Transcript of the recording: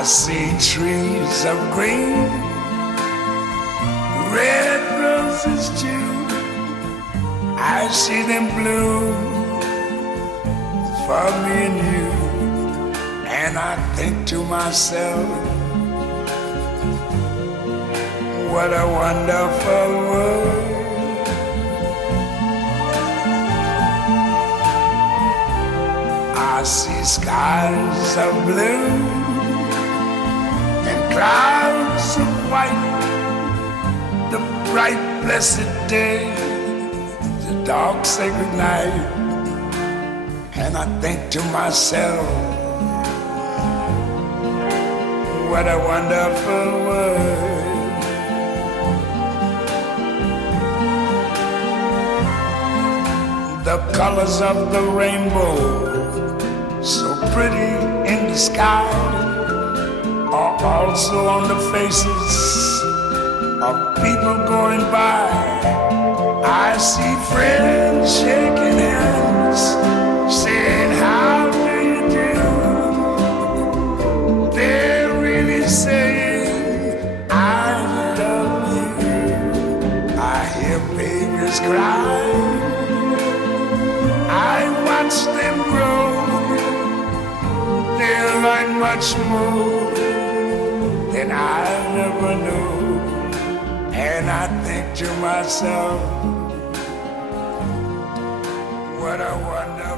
I see trees of green, red roses too. I see them bloom for me and you. And I think to myself, what a wonderful world. I see skies of blue and clouds of white, the bright blessed day, the dark sacred night. And I think to myself, what a wonderful world. The colors of the rainbow, so pretty in the sky, are also on the faces of people going by. I see friends shaking hands, saying, how do you do? They're really saying, I love you. I hear babies cry, I watch them grow. They'll learn much more than I never knew. And I think to myself, what a wonder.